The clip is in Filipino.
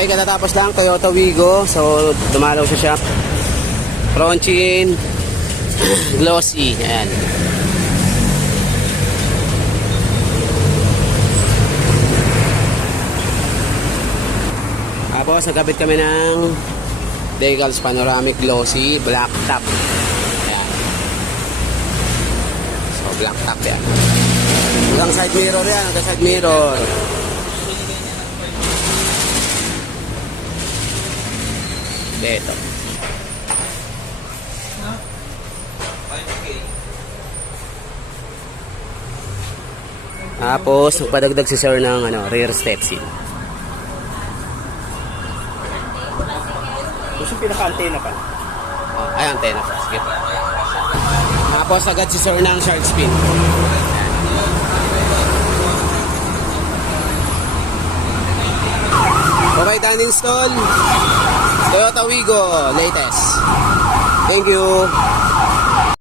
ay katatapos lang, Toyota Wigo. So, dumalaw sa shop. Front chin, glossy. Ayan. Tapos, nagkabit kami ng decals panoramic glossy, black top. Ayan. So, black top yan. Hanggang side mirror yan, hanggang side mirror. Ito. Tapos, padagdag si sir ng rear step seat. Gusto pinaka-antena pa. Ay, antena pa. Sige. Tapos, agad si sir ng shark spin. Okay, done install. Toyota Wigo, latest. Thank you.